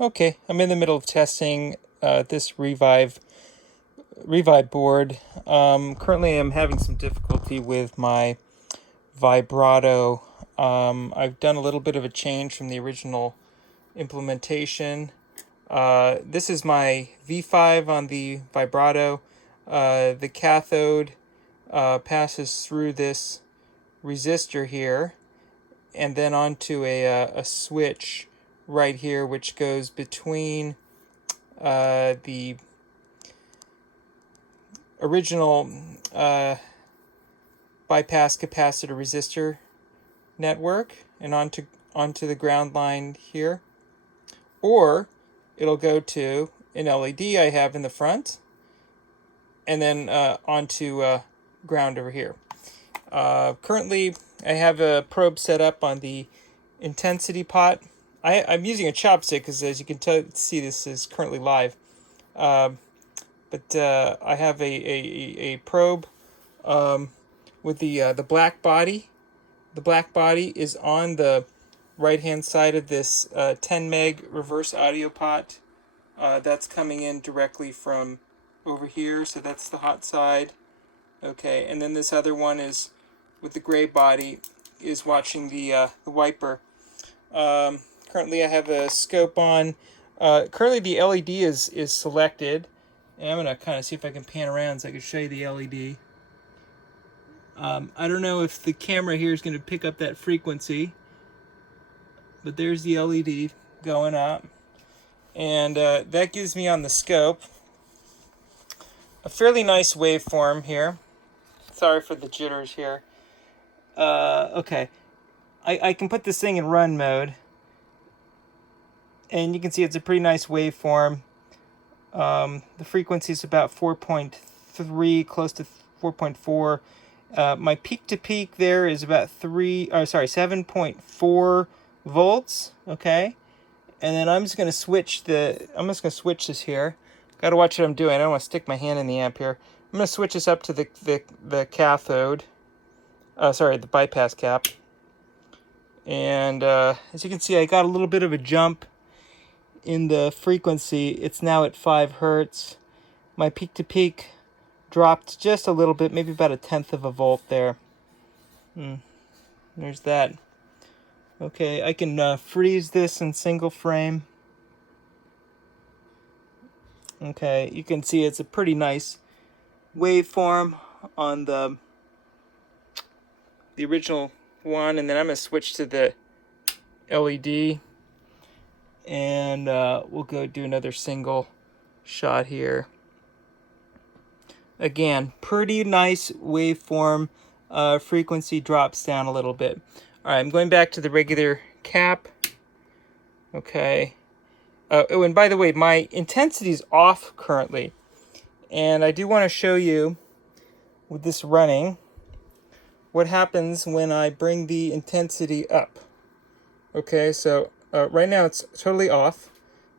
Okay, I'm in the middle of testing this Revive board. Currently, I'm having some difficulty with my vibrato. I've done a little bit of a change from the original implementation. This is my V5 on the vibrato. The cathode passes through this resistor here and then onto a switch right here, which goes between the original bypass capacitor resistor network and onto the ground line here, or it'll go to an LED I have in the front, and then onto ground over here. Currently, I have a probe set up on the intensity pot. I'm using a chopstick because, as you can see, this is currently live. But I have a probe with the black body. The black body is on the right-hand side of this 10 meg reverse audio pot. That's coming in directly from over here, so that's the hot side. Okay, and then this other one is with the gray body is watching the wiper. Currently, I have a scope on. Currently, the LED is selected. And I'm going to kind of see if I can pan around so I can show you the LED. I don't know if the camera here is going to pick up that frequency, but there's the LED going up. And that gives me on the scope a fairly nice waveform here. Sorry for the jitters here. Okay. I can put this thing in run mode. And you can see it's a pretty nice waveform. The frequency is about 4.3, close to 4.4. My peak to peak there is about 7.4 volts. Okay, and then I'm just gonna switch this here. Got to watch what I'm doing. I don't want to stick my hand in the amp here. I'm gonna switch this up to the cathode. The bypass cap. And as you can see, I got a little bit of a jump in the frequency. It's now at 5 hertz. My peak to peak dropped just a little bit, maybe about 1/10 of a volt there. There's that. Okay, I can freeze this in single frame. Okay, you can see it's a pretty nice waveform on the original one, and then I'm going to switch to the LED, and we'll go do another single shot here. Again, pretty nice waveform. Frequency drops down a little bit. All right, I'm going back to the regular cap. Okay. Oh, and by the way, my intensity is off currently. And I do want to show you, with this running, what happens when I bring the intensity up. Okay, so right now it's totally off.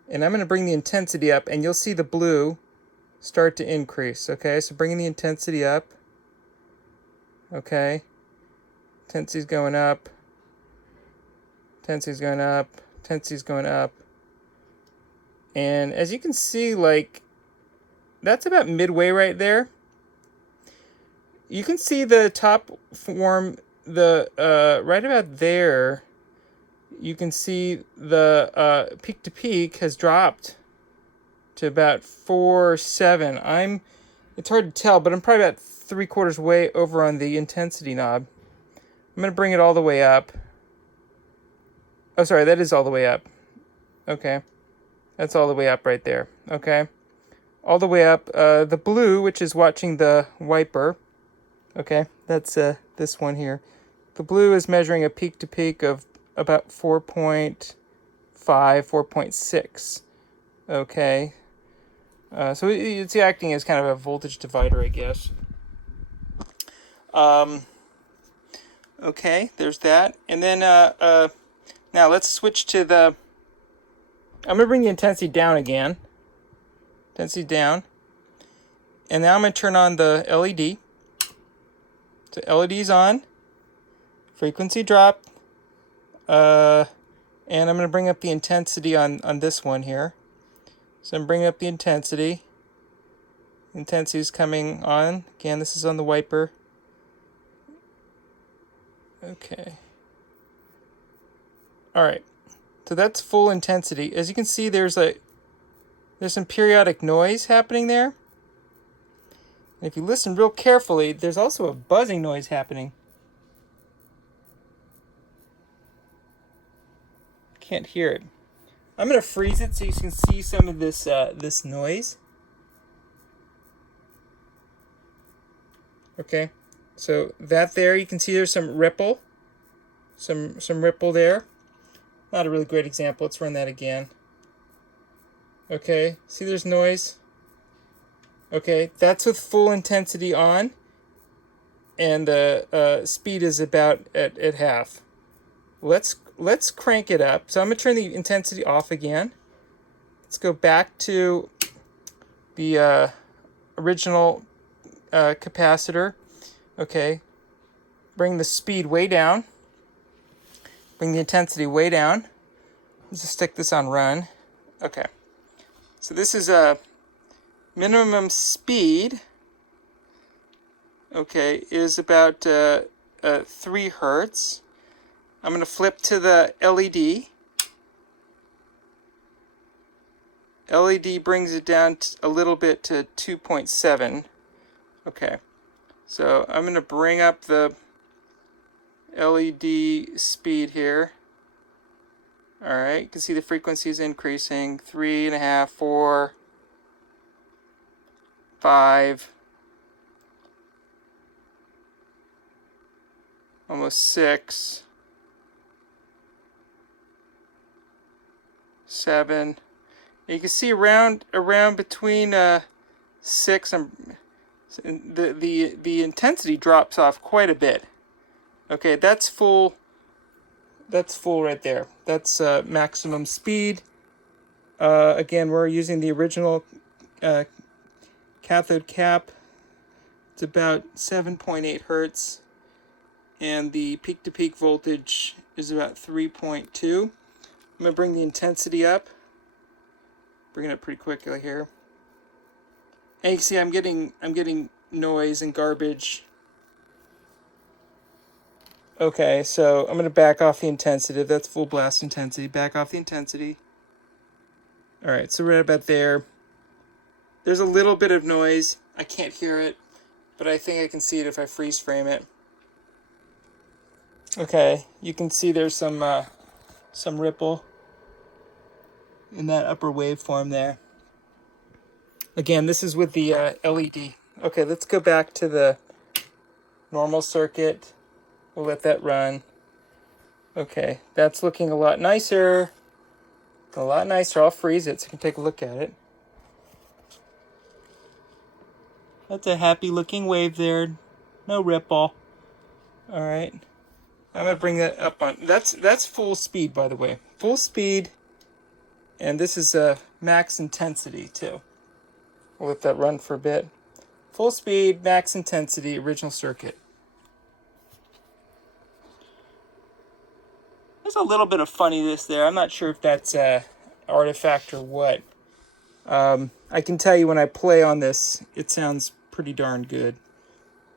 And I'm going to bring the intensity up, and you'll see the blue start to increase. Okay, so bringing the intensity up. Okay, intensity's going up. Intensity's going up. Intensity's going up. And as you can see, like, that's about midway right there. You can see the top form, right about there. You can see the peak to peak has dropped to about 4.7. It's hard to tell, but I'm probably about 3/4 way over on the intensity knob. I'm going to bring it all the way up. Oh, sorry, that is all the way up. Okay. That's all the way up right there. Okay. All the way up. The blue, which is watching the wiper. Okay, that's this one here. The blue is measuring a peak to peak of about 4.5, 4.6. Okay. So it's acting as kind of a voltage divider, I guess. Okay, there's that. And then now let's switch to the... I'm going to bring the intensity down again. Intensity down. And now I'm going to turn on the LED. So LED's on. Frequency drop. And I'm going to bring up the intensity on this one here. So I'm bringing up the intensity. Intensity is coming on. Again, this is on the wiper. Okay. All right. So that's full intensity. As you can see, there's some periodic noise happening there. And if you listen real carefully, there's also a buzzing noise happening. Can't hear it. I'm going to freeze it so you can see some of this this noise. Okay, so that there, you can see there's some ripple. Some ripple there. Not a really great example. Let's run that again. Okay, see there's noise. Okay, that's with full intensity on. And the speed is about at half. Let's crank it up. So I'm going to turn the intensity off again. Let's go back to the original capacitor. Okay, bring the speed way down. Bring the intensity way down. Let's just stick this on run. Okay, so this is a minimum speed. Okay, is about 3 hertz. I'm going to flip to the LED. LED brings it down a little bit to 2.7. Okay, so I'm going to bring up the LED speed here. All right, you can see the frequency is increasing. 3.5, 4, 5, almost 6, 7. You can see around between 6 and the intensity drops off quite a bit. Okay, that's full. That's full right there. That's maximum speed. Again, we're using the original cathode cap. It's about 7.8 hertz, and the peak-to-peak voltage is about 3.2. I'm gonna bring the intensity up. Bring it up pretty quickly here. And you can see I'm getting noise and garbage. Okay, so I'm going to back off the intensity. That's full blast intensity. Back off the intensity. All right, so right about there. There's a little bit of noise. I can't hear it, but I think I can see it if I freeze frame it. Okay, you can see there's some ripple in that upper waveform there. Again, this is with the LED. Okay, let's go back to the normal circuit. We'll let that run. Okay, that's looking a lot nicer. A lot nicer. I'll freeze it so you can take a look at it. That's a happy looking wave there. No ripple. Alright. I'm going to bring that up on. That's full speed, by the way. Full speed. And this is max intensity, too. We'll let that run for a bit. Full speed, max intensity, original circuit. There's a little bit of funniness there. I'm not sure if that's artifact or what. I can tell you when I play on this, it sounds pretty darn good.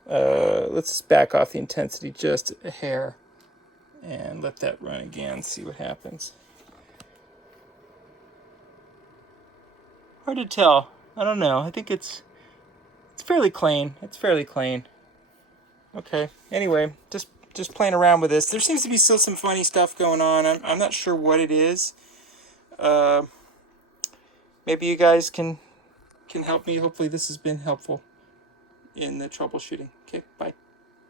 Let's back off the intensity just a hair and let that run again, see what happens. Hard to tell. I don't know. I think it's fairly clean. It's fairly clean. Okay. Anyway, just playing around with this. There seems to be still some funny stuff going on. I'm not sure what it is. Maybe you guys can help me. Hopefully this has been helpful in the troubleshooting. Okay, bye.